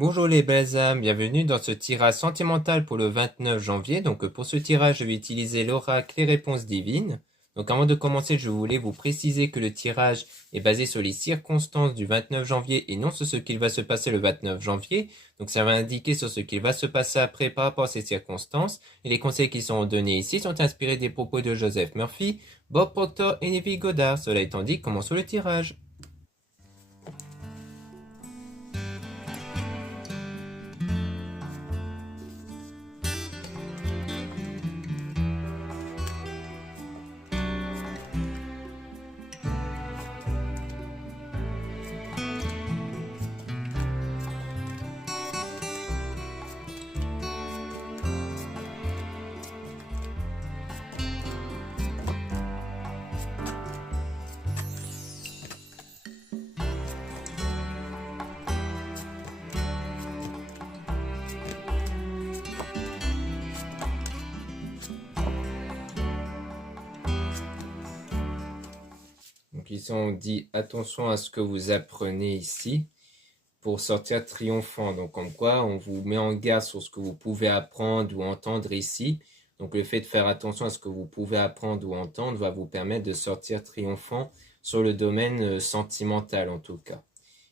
Bonjour les belles âmes, bienvenue dans ce tirage sentimental pour le 29 janvier. Donc pour ce tirage, je vais utiliser l'oracle Les Réponses Divines. Donc avant de commencer, je voulais vous préciser que le tirage est basé sur les circonstances du 29 janvier et non sur ce qu'il va se passer le 29 janvier. Donc ça va indiquer sur ce qu'il va se passer après par rapport à ces circonstances. Et les conseils qui sont donnés ici sont inspirés des propos de Joseph Murphy, Bob Proctor et Neville Goddard. Cela étant dit, commençons le tirage. Donc ils ont dit attention à ce que vous apprenez ici pour sortir triomphant. Donc comme quoi on vous met en garde sur ce que vous pouvez apprendre ou entendre ici. Donc le fait de faire attention à ce que vous pouvez apprendre ou entendre va vous permettre de sortir triomphant sur le domaine sentimental en tout cas.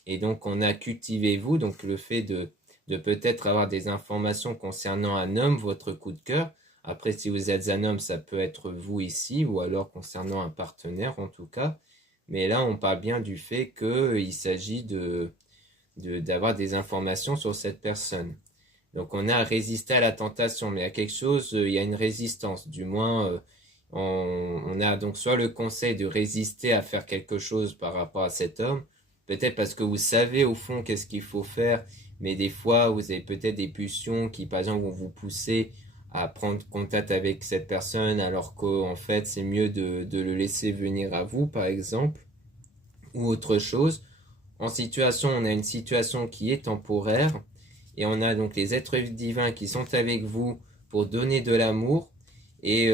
Et donc on a cultivez-vous, donc le fait de peut-être avoir des informations concernant un homme, votre coup de cœur. Après si vous êtes un homme, ça peut être vous ici ou alors concernant un partenaire en tout cas. Mais là, on parle bien du fait qu'il s'agit d'avoir des informations sur cette personne. Donc on a résisté à la tentation, mais à quelque chose, il y a une résistance. Du moins, on a donc soit le conseil de résister à faire quelque chose par rapport à cet homme, peut-être parce que vous savez au fond qu'est-ce qu'il faut faire, mais des fois vous avez peut-être des pulsions qui par exemple vont vous pousser à prendre contact avec cette personne alors qu'en fait c'est mieux de le laisser venir à vous par exemple, ou autre chose. En situation, on a une situation qui est temporaire et on a donc les êtres divins qui sont avec vous pour donner de l'amour et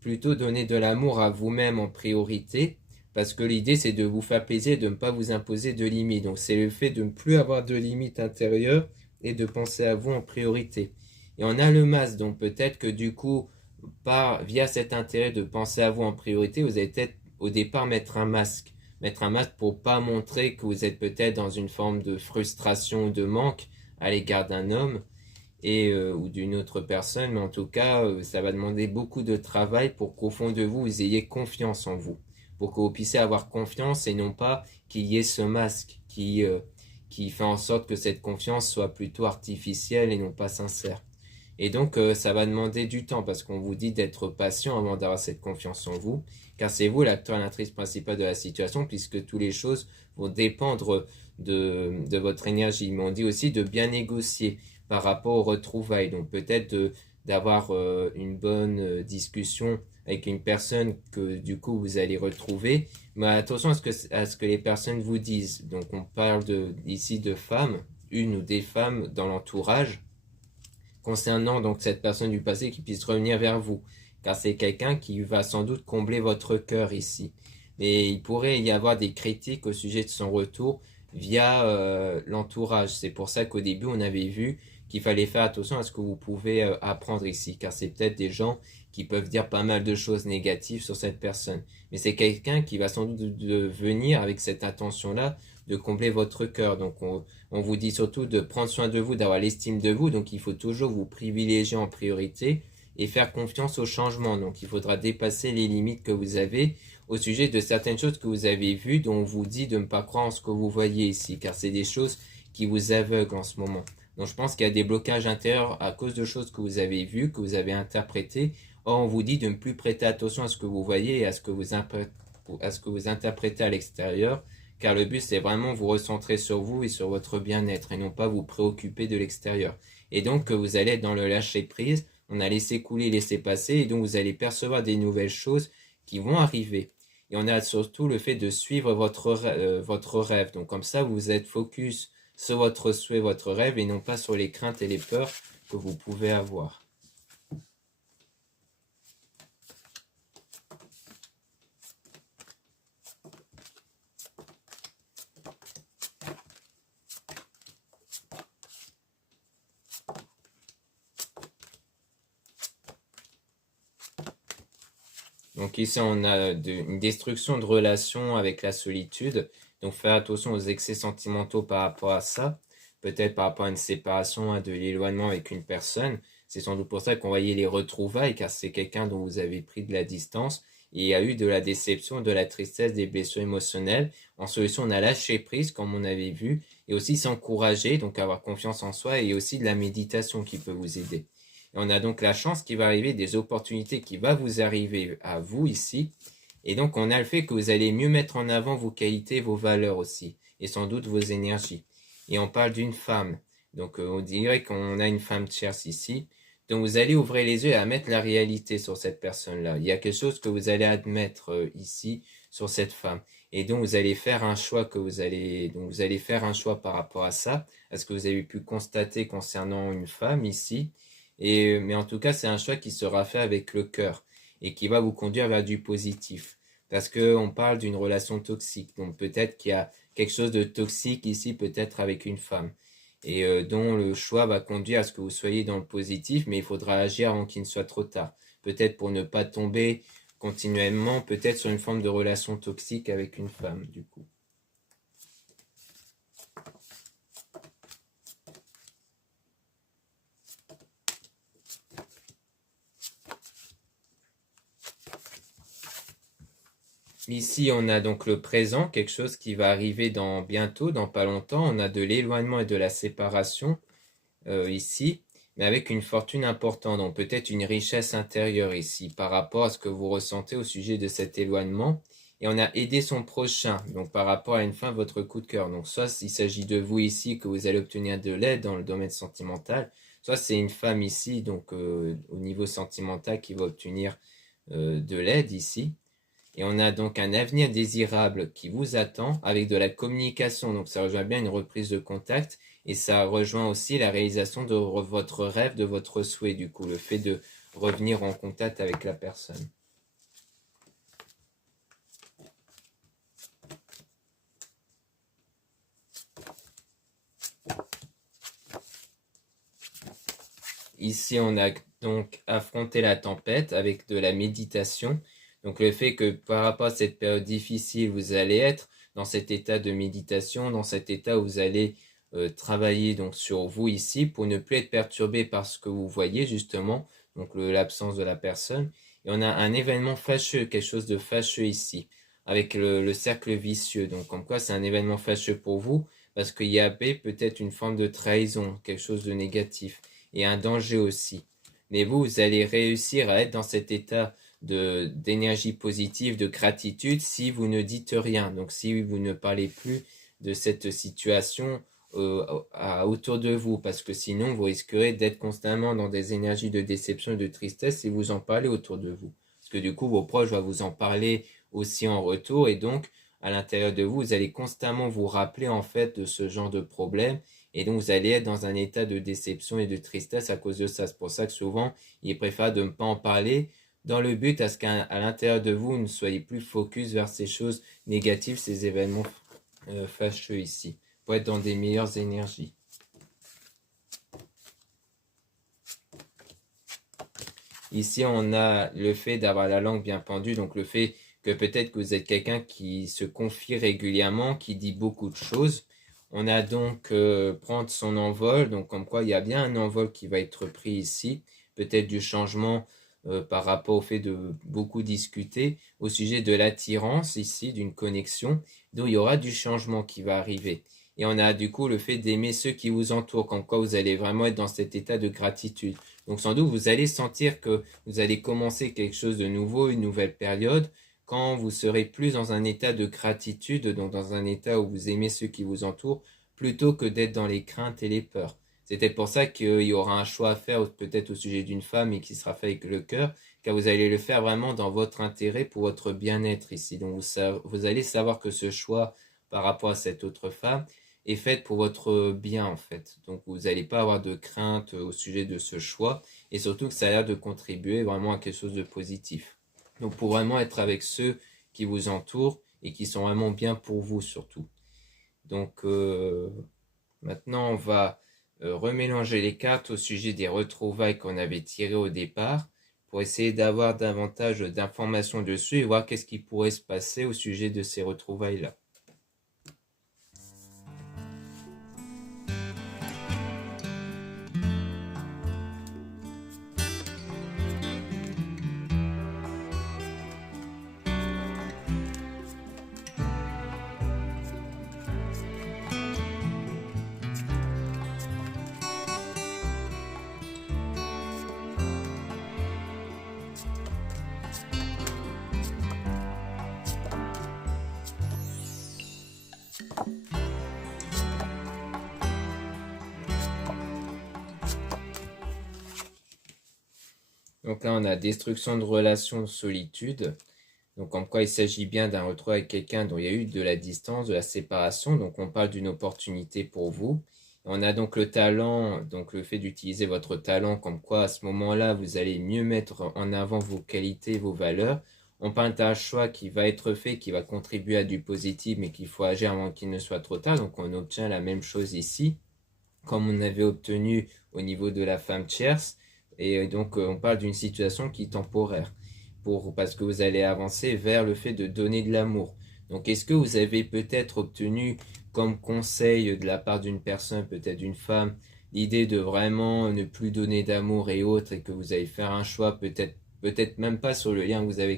plutôt donner de l'amour à vous-même en priorité parce que l'idée c'est de vous faire plaisir, de ne pas vous imposer de limites. Donc c'est le fait de ne plus avoir de limites intérieures et de penser à vous en priorité. Et on a le masque, donc peut-être que du coup, via cet intérêt de penser à vous en priorité, vous allez peut-être au départ mettre un masque pour pas montrer que vous êtes peut-être dans une forme de frustration ou de manque à l'égard d'un homme ou d'une autre personne, mais en tout cas, ça va demander beaucoup de travail pour qu'au fond de vous, vous ayez confiance en vous, pour que vous puissiez avoir confiance et non pas qu'il y ait ce masque qui fait en sorte que cette confiance soit plutôt artificielle et non pas sincère. Et donc, ça va demander du temps parce qu'on vous dit d'être patient avant d'avoir cette confiance en vous, car c'est vous l'acteur et l'actrice principale de la situation, puisque toutes les choses vont dépendre de votre énergie. Mais on dit aussi de bien négocier par rapport aux retrouvailles. Donc, peut-être d'avoir une bonne discussion avec une personne que du coup vous allez retrouver. Mais attention à ce que les personnes vous disent. Donc, on parle ici de femmes, une ou des femmes dans l'entourage concernant donc cette personne du passé qui puisse revenir vers vous, car c'est quelqu'un qui va sans doute combler votre cœur ici. Mais il pourrait y avoir des critiques au sujet de son retour via l'entourage. C'est pour ça qu'au début on avait vu qu'il fallait faire attention à ce que vous pouvez apprendre ici, car c'est peut-être des gens qui peuvent dire pas mal de choses négatives sur cette personne. Mais c'est quelqu'un qui va sans doute venir avec cette intention-là de combler votre cœur. Donc on vous dit surtout de prendre soin de vous, d'avoir l'estime de vous. Donc il faut toujours vous privilégier en priorité et faire confiance au changement. Donc il faudra dépasser les limites que vous avez au sujet de certaines choses que vous avez vues dont on vous dit de ne pas croire en ce que vous voyez ici, car c'est des choses qui vous aveuglent en ce moment. Donc je pense qu'il y a des blocages intérieurs à cause de choses que vous avez vues, que vous avez interprétées. Or on vous dit de ne plus prêter attention à ce que vous voyez et à ce que vous interprétez à l'extérieur, car le but c'est vraiment vous recentrer sur vous et sur votre bien-être et non pas vous préoccuper de l'extérieur. Et donc vous allez être dans le lâcher prise, on a laissé couler, laissé passer, et donc vous allez percevoir des nouvelles choses qui vont arriver. Et on a surtout le fait de suivre votre rêve. Donc comme ça vous êtes focus sur votre souhait, votre rêve, et non pas sur les craintes et les peurs que vous pouvez avoir. Donc ici, on a une destruction de relations avec la solitude. Donc faire attention aux excès sentimentaux par rapport à ça. Peut-être par rapport à une séparation, à de l'éloignement avec une personne. C'est sans doute pour ça qu'on voyait les retrouvailles, car c'est quelqu'un dont vous avez pris de la distance. Et il y a eu de la déception, de la tristesse, des blessures émotionnelles. En solution, on a lâché prise, comme on avait vu, et aussi s'encourager, donc avoir confiance en soi, et aussi de la méditation qui peut vous aider. Et on a donc la chance qui va arriver, des opportunités qui va vous arriver à vous ici. Et donc on a le fait que vous allez mieux mettre en avant vos qualités, vos valeurs aussi, et sans doute vos énergies. Et on parle d'une femme. Donc on dirait qu'on a une femme tierce ici. Donc vous allez ouvrir les yeux et à mettre la réalité sur cette personne-là. Il y a quelque chose que vous allez admettre ici sur cette femme. Et donc vous allez faire un choix donc vous allez faire un choix par rapport à ça, à ce que vous avez pu constater concernant une femme ici. Mais en tout cas, c'est un choix qui sera fait avec le cœur et qui va vous conduire vers du positif. Parce qu'on parle d'une relation toxique. Donc peut-être qu'il y a quelque chose de toxique ici, peut-être avec une femme. Et dont le choix va conduire à ce que vous soyez dans le positif, mais il faudra agir avant qu'il ne soit trop tard. Peut-être pour ne pas tomber continuellement, peut-être sur une forme de relation toxique avec une femme, du coup. Ici, on a donc le présent, quelque chose qui va arriver dans bientôt, dans pas longtemps. On a de l'éloignement et de la séparation ici, mais avec une fortune importante, donc peut-être une richesse intérieure ici par rapport à ce que vous ressentez au sujet de cet éloignement. Et on a aidé son prochain, donc par rapport à une fin, votre coup de cœur. Donc soit il s'agit de vous ici, que vous allez obtenir de l'aide dans le domaine sentimental, soit c'est une femme ici, donc au niveau sentimental, qui va obtenir de l'aide ici. Et on a donc un avenir désirable qui vous attend avec de la communication. Donc ça rejoint bien une reprise de contact et ça rejoint aussi la réalisation de votre rêve, de votre souhait, du coup, le fait de revenir en contact avec la personne. Ici, on a donc affronté la tempête avec de la méditation. Donc le fait que par rapport à cette période difficile, vous allez être dans cet état de méditation, dans cet état où vous allez travailler donc sur vous ici pour ne plus être perturbé par ce que vous voyez justement, donc l'absence de la personne. Et on a un événement fâcheux, quelque chose de fâcheux ici, avec le cercle vicieux. Donc comme quoi c'est un événement fâcheux pour vous, parce qu'il y avait peut-être une forme de trahison, quelque chose de négatif, et un danger aussi. Mais vous allez réussir à être dans cet état d'énergie positive, de gratitude, si vous ne dites rien. Donc si vous ne parlez plus de cette situation autour de vous, parce que sinon vous risquerez d'être constamment dans des énergies de déception et de tristesse si vous en parlez autour de vous. Parce que du coup, vos proches vont vous en parler aussi en retour, et donc à l'intérieur de vous, vous allez constamment vous rappeler en fait de ce genre de problème, et donc vous allez être dans un état de déception et de tristesse à cause de ça. C'est pour ça que souvent, il est préférable de ne pas en parler, dans le but à ce qu'à l'intérieur de vous, vous ne soyez plus focus vers ces choses négatives, ces événements fâcheux ici, pour être dans des meilleures énergies. Ici, on a le fait d'avoir la langue bien pendue, donc le fait que peut-être que vous êtes quelqu'un qui se confie régulièrement, qui dit beaucoup de choses. On a donc prendre son envol, donc comme quoi il y a bien un envol qui va être pris ici, peut-être du changement par rapport au fait de beaucoup discuter au sujet de l'attirance ici, d'une connexion, donc il y aura du changement qui va arriver. Et on a du coup le fait d'aimer ceux qui vous entourent, comme quoi vous allez vraiment être dans cet état de gratitude. Donc sans doute vous allez sentir que vous allez commencer quelque chose de nouveau, une nouvelle période, quand vous serez plus dans un état de gratitude, donc dans un état où vous aimez ceux qui vous entourent, plutôt que d'être dans les craintes et les peurs. C'est peut-être pour ça qu'il y aura un choix à faire peut-être au sujet d'une femme et qui sera fait avec le cœur, car vous allez le faire vraiment dans votre intérêt pour votre bien-être ici. Donc vous allez savoir que ce choix par rapport à cette autre femme est fait pour votre bien en fait. Donc vous n'allez pas avoir de crainte au sujet de ce choix, et surtout que ça a l'air de contribuer vraiment à quelque chose de positif. Donc pour vraiment être avec ceux qui vous entourent et qui sont vraiment bien pour vous surtout. Donc maintenant on va remélanger les cartes au sujet des retrouvailles qu'on avait tirées au départ. pour essayer d'avoir davantage d'informations dessus et voir qu'est-ce qui pourrait se passer au sujet de ces retrouvailles-là. Donc là, on a destruction de relations, solitude. Donc en quoi il s'agit bien d'un retrouvaille avec quelqu'un dont il y a eu de la distance, de la séparation. Donc on parle d'une opportunité pour vous. On a donc le talent, donc le fait d'utiliser votre talent, comme quoi à ce moment-là, vous allez mieux mettre en avant vos qualités, vos valeurs. On parle d'un choix qui va être fait, qui va contribuer à du positif, mais qu'il faut agir avant qu'il ne soit trop tard. Donc on obtient la même chose ici, comme on avait obtenu au niveau de la femme tierce. Et donc on parle d'une situation qui est temporaire, parce que vous allez avancer vers le fait de donner de l'amour. Donc est-ce que vous avez peut-être obtenu comme conseil de la part d'une personne, peut-être d'une femme, l'idée de vraiment ne plus donner d'amour et autres, et que vous allez faire un choix peut-être même pas sur le lien que vous avez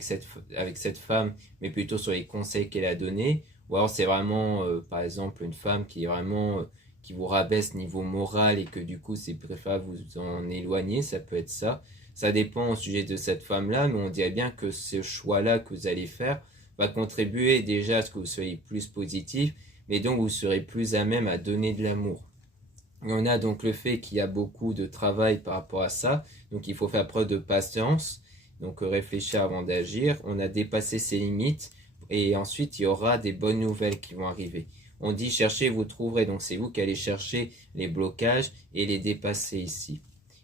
avec cette femme, mais plutôt sur les conseils qu'elle a donnés, ou alors c'est vraiment par exemple une femme qui est vraiment qui vous rabaisse niveau moral et que du coup c'est préférable vous en éloigner, ça peut être ça. Ça dépend au sujet de cette femme-là, mais on dirait bien que ce choix-là que vous allez faire va contribuer déjà à ce que vous soyez plus positif, mais donc vous serez plus à même à donner de l'amour. On a donc le fait qu'il y a beaucoup de travail par rapport à ça, donc il faut faire preuve de patience, donc réfléchir avant d'agir. On a dépassé ses limites et ensuite il y aura des bonnes nouvelles qui vont arriver. On dit chercher, vous trouverez, donc c'est vous qui allez chercher les blocages et les dépasser ici,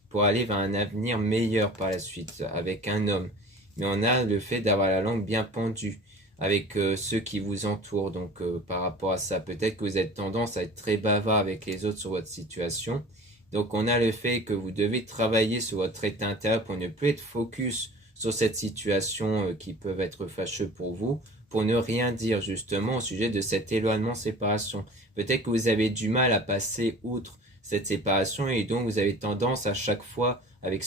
pour aller vers un avenir meilleur par la suite avec un homme. Mais on a le fait d'avoir la langue bien pendue avec ceux qui vous entourent. Donc par rapport à ça, peut-être que vous avez tendance à être très bavard avec les autres sur votre situation. Donc on a le fait que vous devez travailler sur votre état intérieur pour ne plus être focus sur cette situation qui peut être fâcheuse pour vous, pour ne rien dire justement au sujet de cet éloignement-séparation. Peut-être que vous avez du mal à passer outre cette séparation et donc vous avez tendance à chaque fois avec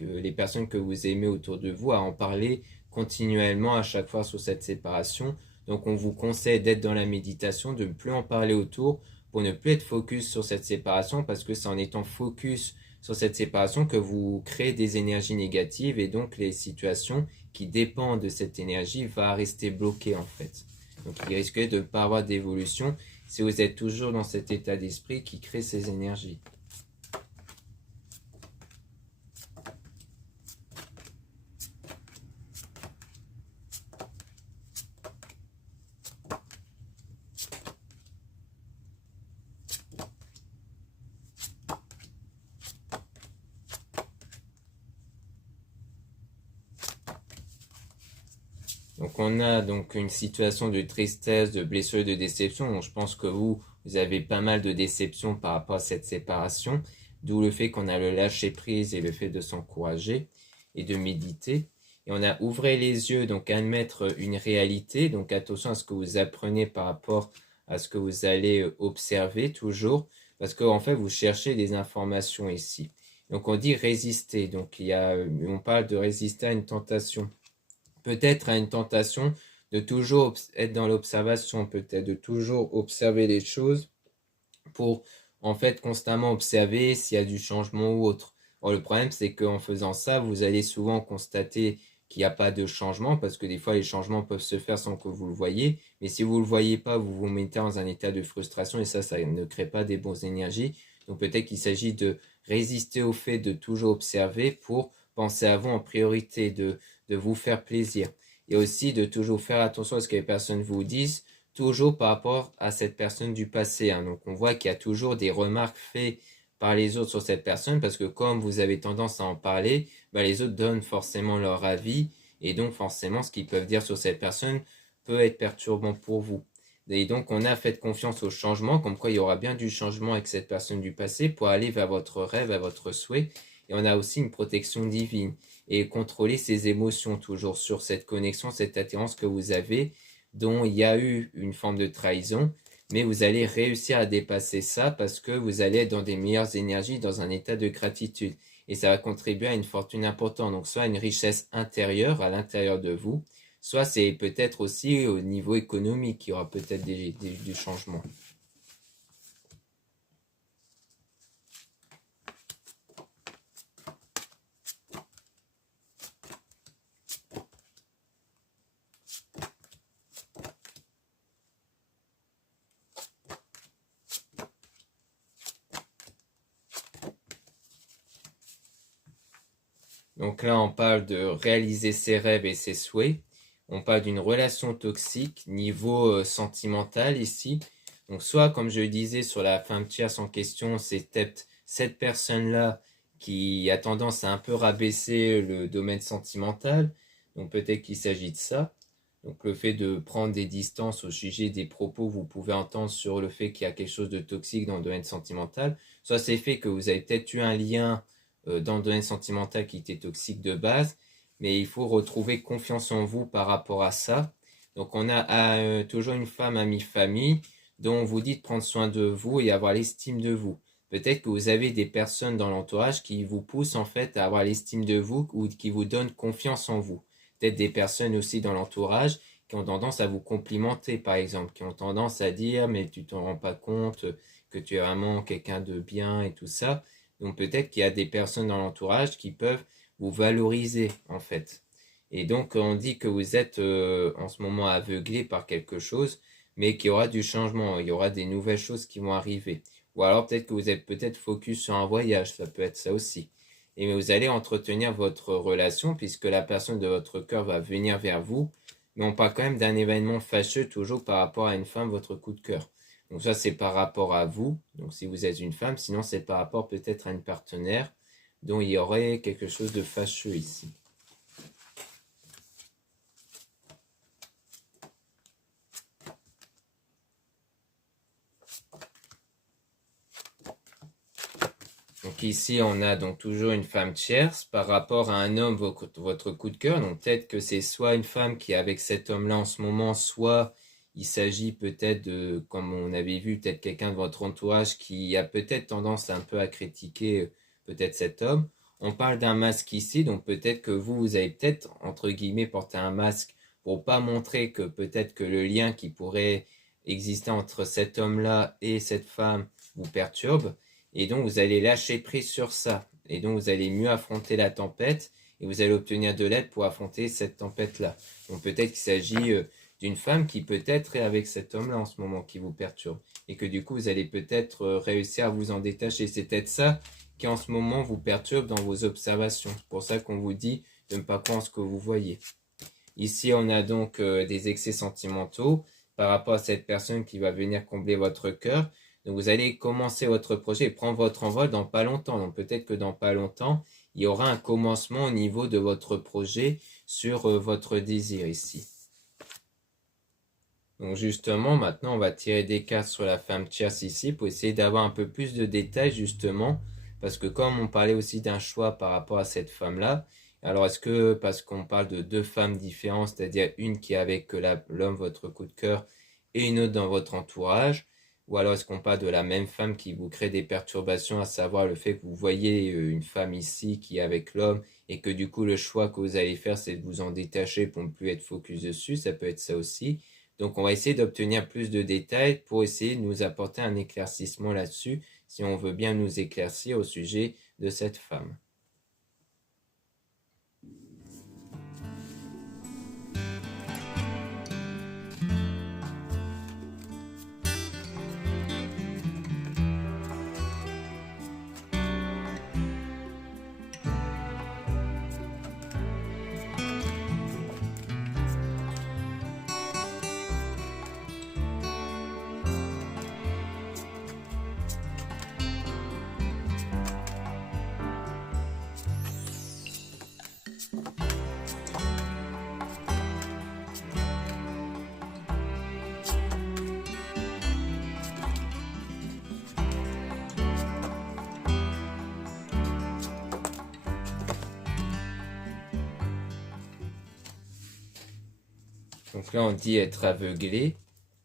les personnes que vous aimez autour de vous à en parler continuellement à chaque fois sur cette séparation. Donc on vous conseille d'être dans la méditation, de ne plus en parler autour pour ne plus être focus sur cette séparation, parce que c'est en étant focus sur cette séparation que vous créez des énergies négatives et donc les situations qui dépendent de cette énergie vont rester bloquées en fait. Donc il risque de ne pas avoir d'évolution si vous êtes toujours dans cet état d'esprit qui crée ces énergies. Donc on a donc une situation de tristesse, de blessure et de déception. Donc je pense que vous avez pas mal de déception par rapport à cette séparation, d'où le fait qu'on a le lâcher prise et le fait de s'encourager et de méditer. Et on a ouvrez les yeux, donc admettre une réalité. Donc attention à ce que vous apprenez par rapport à ce que vous allez observer toujours, parce qu'en fait vous cherchez des informations ici. Donc on dit résister. Donc on parle de résister à une tentation. Peut-être à une tentation de toujours être dans l'observation, peut-être de toujours observer les choses pour en fait constamment observer s'il y a du changement ou autre. Or, le problème, c'est qu'en faisant ça, vous allez souvent constater qu'il n'y a pas de changement, parce que des fois, les changements peuvent se faire sans que vous le voyez. Mais si vous ne le voyez pas, vous vous mettez dans un état de frustration et ça ne crée pas des bonnes énergies. Donc peut-être qu'il s'agit de résister au fait de toujours observer pour penser à vous en priorité, de vous faire plaisir. Et aussi de toujours faire attention à ce que les personnes vous disent, toujours par rapport à cette personne du passé. Hein. Donc on voit qu'il y a toujours des remarques faites par les autres sur cette personne, parce que comme vous avez tendance à en parler, les autres donnent forcément leur avis, et donc forcément ce qu'ils peuvent dire sur cette personne peut être perturbant pour vous. Et donc on a fait confiance au changement, comme quoi il y aura bien du changement avec cette personne du passé pour aller vers votre rêve, à votre souhait. et on a aussi une protection divine. Et contrôler ses émotions, toujours sur cette connexion, cette attirance que vous avez, dont il y a eu une forme de trahison, mais vous allez réussir à dépasser ça parce que vous allez être dans des meilleures énergies, dans un état de gratitude. Et ça va contribuer à une fortune importante, donc soit une richesse intérieure à l'intérieur de vous, soit c'est peut-être aussi au niveau économique qu'il y aura peut-être du changement. Donc là, on parle de réaliser ses rêves et ses souhaits. On parle d'une relation toxique, niveau sentimental ici. Donc soit, comme je le disais, sur la femme tierce en question, c'est peut-être cette personne-là qui a tendance à un peu rabaisser le domaine sentimental. Donc peut-être qu'il s'agit de ça. Donc le fait de prendre des distances au sujet des propos que vous pouvez entendre sur le fait qu'il y a quelque chose de toxique dans le domaine sentimental. Soit c'est le fait que vous avez peut-être eu un lien dans le domaine sentimental qui était toxique de base, mais il faut retrouver confiance en vous par rapport à ça. Donc on a toujours une femme amie famille dont on vous dit de prendre soin de vous et avoir l'estime de vous. Peut-être que vous avez des personnes dans l'entourage qui vous poussent en fait à avoir l'estime de vous ou qui vous donnent confiance en vous. Peut-être des personnes aussi dans l'entourage qui ont tendance à vous complimenter par exemple, qui ont tendance à dire mais tu t'en rends pas compte que tu es vraiment quelqu'un de bien et tout ça. Donc peut-être qu'il y a des personnes dans l'entourage qui peuvent vous valoriser en fait. Et donc on dit que vous êtes en ce moment aveuglé par quelque chose, mais qu'il y aura du changement, il y aura des nouvelles choses qui vont arriver. Ou alors peut-être que vous êtes peut-être focus sur un voyage, ça peut être ça aussi. Et vous allez entretenir votre relation puisque la personne de votre cœur va venir vers vous. Mais on parle quand même d'un événement fâcheux toujours par rapport à une femme, votre coup de cœur. Donc ça, c'est par rapport à vous, donc si vous êtes une femme, sinon c'est par rapport peut-être à une partenaire dont il y aurait quelque chose de fâcheux ici. Donc ici, on a donc toujours une femme tierce par rapport à un homme, votre coup de cœur. Donc peut-être que c'est soit une femme qui est avec cet homme-là en ce moment, soit il s'agit peut-être de, comme on avait vu, peut-être quelqu'un de votre entourage qui a peut-être tendance un peu à critiquer peut-être cet homme. On parle d'un masque ici, donc peut-être que vous avez peut-être, entre guillemets, porté un masque pour pas montrer que peut-être que le lien qui pourrait exister entre cet homme-là et cette femme vous perturbe. Et donc, vous allez lâcher prise sur ça. Et donc, vous allez mieux affronter la tempête et vous allez obtenir de l'aide pour affronter cette tempête-là. Donc, peut-être qu'il s'agit d'une femme qui peut-être est avec cet homme-là en ce moment, qui vous perturbe. Et que du coup, vous allez peut-être réussir à vous en détacher. C'est peut-être ça qui en ce moment vous perturbe dans vos observations. C'est pour ça qu'on vous dit de ne pas croire en ce que vous voyez. Ici, on a donc des excès sentimentaux par rapport à cette personne qui va venir combler votre cœur. Donc, vous allez commencer votre projet et prendre votre envol dans pas longtemps. Donc, peut-être que dans pas longtemps, il y aura un commencement au niveau de votre projet sur votre désir ici. Donc, justement, maintenant, on va tirer des cartes sur la femme tierce ici pour essayer d'avoir un peu plus de détails, justement. Parce que comme on parlait aussi d'un choix par rapport à cette femme-là, alors est-ce que, parce qu'on parle de deux femmes différentes, c'est-à-dire une qui est avec l'homme, votre coup de cœur, et une autre dans votre entourage, ou alors est-ce qu'on parle de la même femme qui vous crée des perturbations, à savoir le fait que vous voyez une femme ici qui est avec l'homme, et que du coup le choix que vous allez faire, c'est de vous en détacher pour ne plus être focus dessus, ça peut être ça aussi. Donc on va essayer d'obtenir plus de détails pour essayer de nous apporter un éclaircissement là-dessus, si on veut bien nous éclaircir au sujet de cette femme. Donc là, on dit être aveuglé.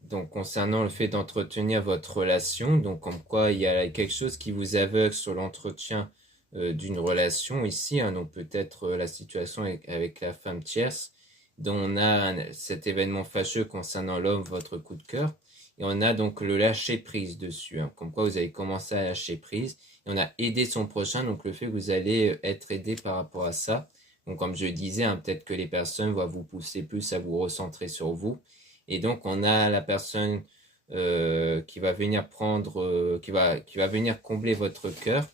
Donc concernant le fait d'entretenir votre relation, donc comme quoi il y a quelque chose qui vous aveugle sur l'entretien d'une relation ici, hein, donc peut-être la situation avec la femme tierce, dont on a cet événement fâcheux concernant l'homme, votre coup de cœur, et on a donc le lâcher prise dessus, hein, comme quoi vous avez commencé à lâcher prise, et on a aidé son prochain, donc le fait que vous allez être aidé par rapport à ça. Donc comme je disais, hein, peut-être que les personnes vont vous pousser plus à vous recentrer sur vous. Et donc, on a la personne qui va venir prendre, qui va venir combler votre cœur,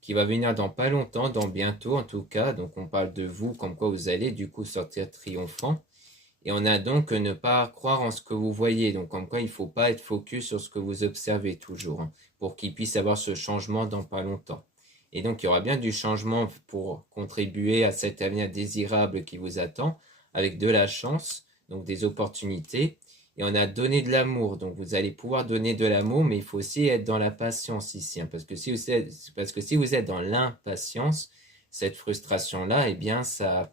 qui va venir dans pas longtemps, dans bientôt en tout cas. Donc, on parle de vous, comme quoi vous allez du coup sortir triomphant. Et on a donc ne pas croire en ce que vous voyez. Donc, comme quoi il ne faut pas être focus sur ce que vous observez toujours, hein, pour qu'il puisse avoir ce changement dans pas longtemps. Et donc, il y aura bien du changement pour contribuer à cet avenir désirable qui vous attend, avec de la chance, donc des opportunités. Et on a donné de l'amour. Donc, vous allez pouvoir donner de l'amour, mais il faut aussi être dans la patience ici, hein, parce que si vous êtes dans l'impatience, cette frustration-là, eh bien, ça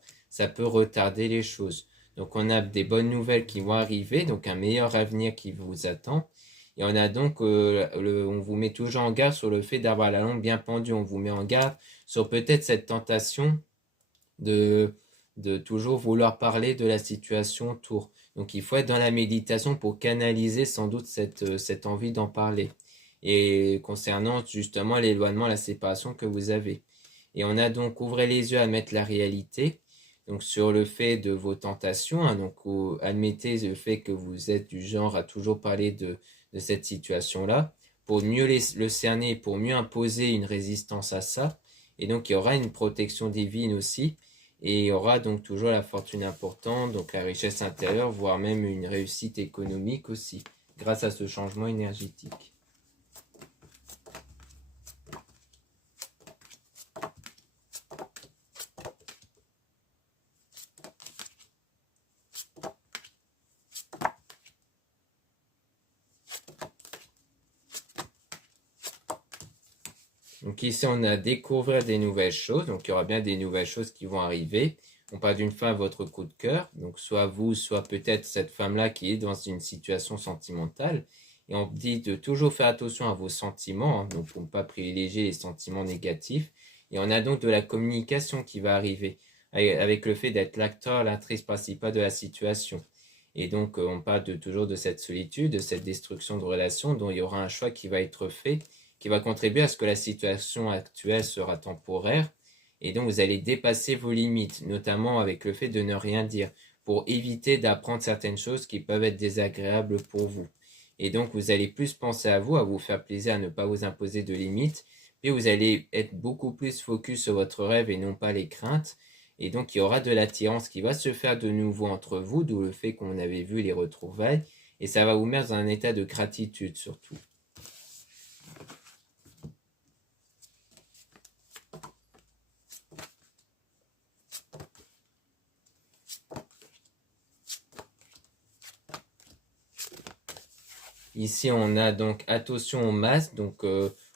peut retarder les choses. Donc, on a des bonnes nouvelles qui vont arriver, donc un meilleur avenir qui vous attend. Et on a donc, on vous met toujours en garde sur le fait d'avoir la langue bien pendue. On vous met en garde sur peut-être cette tentation de, de toujours vouloir parler de la situation autour. Donc, il faut être dans la méditation pour canaliser sans doute cette envie d'en parler. Et concernant justement l'éloignement, la séparation que vous avez. Et on a donc, ouvrez les yeux à mettre la réalité. Donc sur le fait de vos tentations, hein, donc admettez le fait que vous êtes du genre à toujours parler de cette situation-là, pour mieux le cerner, pour mieux imposer une résistance à ça. Et donc il y aura une protection divine aussi, et il y aura donc toujours la fortune importante, donc la richesse intérieure, voire même une réussite économique aussi, grâce à ce changement énergétique. Donc ici, on a découvert des nouvelles choses. Donc il y aura bien des nouvelles choses qui vont arriver. On parle d'une femme, votre coup de cœur. Donc soit vous, soit peut-être cette femme-là qui est dans une situation sentimentale. Et on dit de toujours faire attention à vos sentiments, hein, donc pour ne pas privilégier les sentiments négatifs. Et on a donc de la communication qui va arriver, avec le fait d'être l'acteur, l'actrice principale de la situation. Et donc on parle toujours de cette solitude, de cette destruction de relations, dont il y aura un choix qui va être fait, qui va contribuer à ce que la situation actuelle sera temporaire. Et donc, vous allez dépasser vos limites, notamment avec le fait de ne rien dire, pour éviter d'apprendre certaines choses qui peuvent être désagréables pour vous. Et donc, vous allez plus penser à vous faire plaisir, à ne pas vous imposer de limites. Puis, vous allez être beaucoup plus focus sur votre rêve et non pas les craintes. Et donc, il y aura de l'attirance qui va se faire de nouveau entre vous, d'où le fait qu'on avait vu les retrouvailles. Et ça va vous mettre dans un état de gratitude surtout. Ici, on a donc attention au masque, donc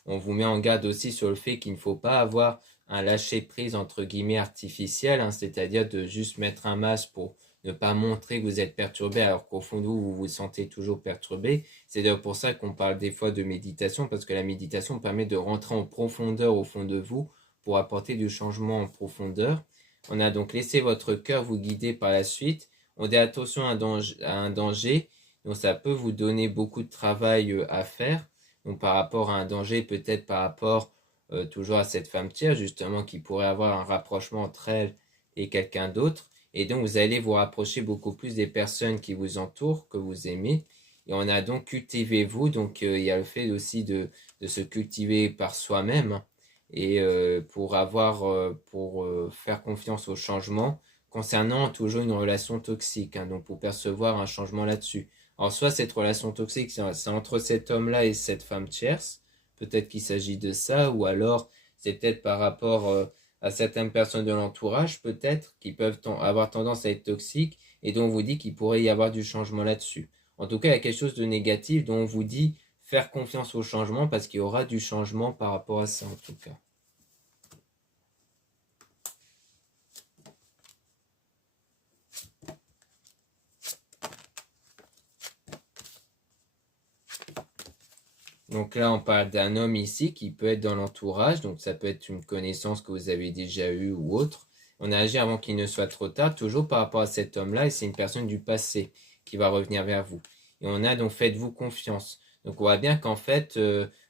on vous met en garde aussi sur le fait qu'il ne faut pas avoir un lâcher-prise entre guillemets artificiel, hein, c'est-à-dire de juste mettre un masque pour ne pas montrer que vous êtes perturbé alors qu'au fond de vous, vous vous sentez toujours perturbé. C'est d'ailleurs pour ça qu'on parle des fois de méditation, parce que la méditation permet de rentrer en profondeur au fond de vous pour apporter du changement en profondeur. On a donc laissé votre cœur vous guider par la suite. On dit attention à un danger. Donc ça peut vous donner beaucoup de travail à faire. Donc par rapport à un danger, peut-être par rapport toujours à cette femme tierce, justement, qui pourrait avoir un rapprochement entre elle et quelqu'un d'autre. Et donc vous allez vous rapprocher beaucoup plus des personnes qui vous entourent, que vous aimez. Et on a donc cultivez-vous. Donc il y a le fait aussi de se cultiver par soi-même. Et pour faire confiance au changement concernant toujours une relation toxique, hein, donc pour percevoir un changement là-dessus. Alors, soit cette relation toxique, c'est entre cet homme-là et cette femme tierce, peut-être qu'il s'agit de ça, ou alors c'est peut-être par rapport à certaines personnes de l'entourage, peut-être, qui peuvent avoir tendance à être toxiques, et dont on vous dit qu'il pourrait y avoir du changement là-dessus. En tout cas, il y a quelque chose de négatif dont on vous dit faire confiance au changement, parce qu'il y aura du changement par rapport à ça, en tout cas. Donc là, on parle d'un homme ici qui peut être dans l'entourage, donc ça peut être une connaissance que vous avez déjà eue ou autre. On a agi avant qu'il ne soit trop tard, toujours par rapport à cet homme-là, et c'est une personne du passé qui va revenir vers vous. Et on a donc faites-vous confiance. Donc on voit bien qu'en fait,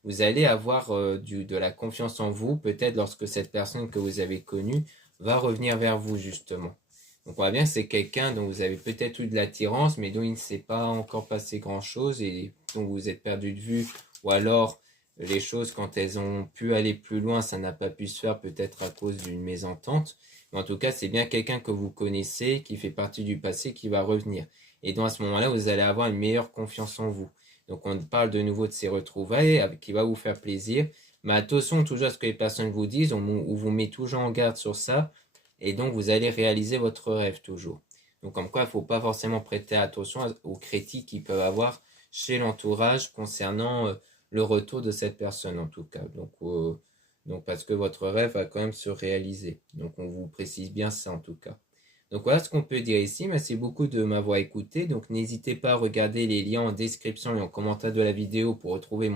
vous allez avoir de la confiance en vous, peut-être lorsque cette personne que vous avez connue va revenir vers vous justement. Donc on voit bien que c'est quelqu'un dont vous avez peut-être eu de l'attirance, mais dont il ne s'est pas encore passé grand-chose et dont vous êtes perdu de vue, ou alors les choses quand elles ont pu aller plus loin, ça n'a pas pu se faire peut-être à cause d'une mésentente. Mais en tout cas, c'est bien quelqu'un que vous connaissez, qui fait partie du passé, qui va revenir. Et donc à ce moment-là, vous allez avoir une meilleure confiance en vous. Donc on parle de nouveau de ces retrouvailles qui va vous faire plaisir. Mais attention toujours à ce que les personnes vous disent, on vous met toujours en garde sur ça. Et donc vous allez réaliser votre rêve toujours. Donc comme quoi, il ne faut pas forcément prêter attention aux critiques qu'ils peuvent avoir chez l'entourage concernant le retour de cette personne en tout cas. Donc parce que votre rêve va quand même se réaliser. Donc on vous précise bien ça en tout cas. Donc voilà ce qu'on peut dire ici. Merci beaucoup de m'avoir écouté. Donc n'hésitez pas à regarder les liens en description et en commentaire de la vidéo pour retrouver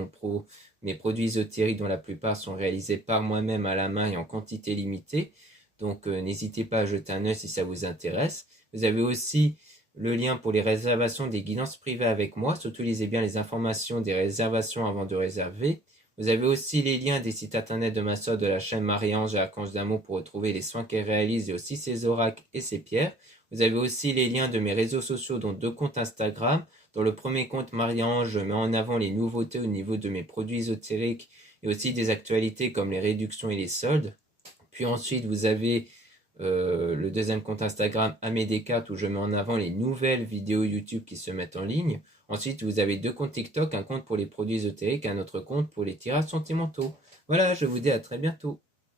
mes produits ésotériques dont la plupart sont réalisés par moi-même à la main et en quantité limitée. Donc n'hésitez pas à jeter un œil si ça vous intéresse. Vous avez aussi le lien pour les réservations des guidances privées avec moi. Surtout lisez bien les informations des réservations avant de réserver. Vous avez aussi les liens des sites internet de ma soeur de la chaîne Marie-Ange et Archange d'amour pour retrouver les soins qu'elle réalise et aussi ses oracles et ses pierres. Vous avez aussi les liens de mes réseaux sociaux dont 2 comptes Instagram. Dans le premier compte Marie-Ange, je mets en avant les nouveautés au niveau de mes produits ésotériques et aussi des actualités comme les réductions et les soldes. Puis ensuite, vous avez le deuxième compte Instagram Amédécart où je mets en avant les nouvelles vidéos YouTube qui se mettent en ligne. Ensuite, vous avez 2 comptes TikTok, un compte pour les produits ésotériques et un autre compte pour les tirages sentimentaux. Voilà, je vous dis à très bientôt.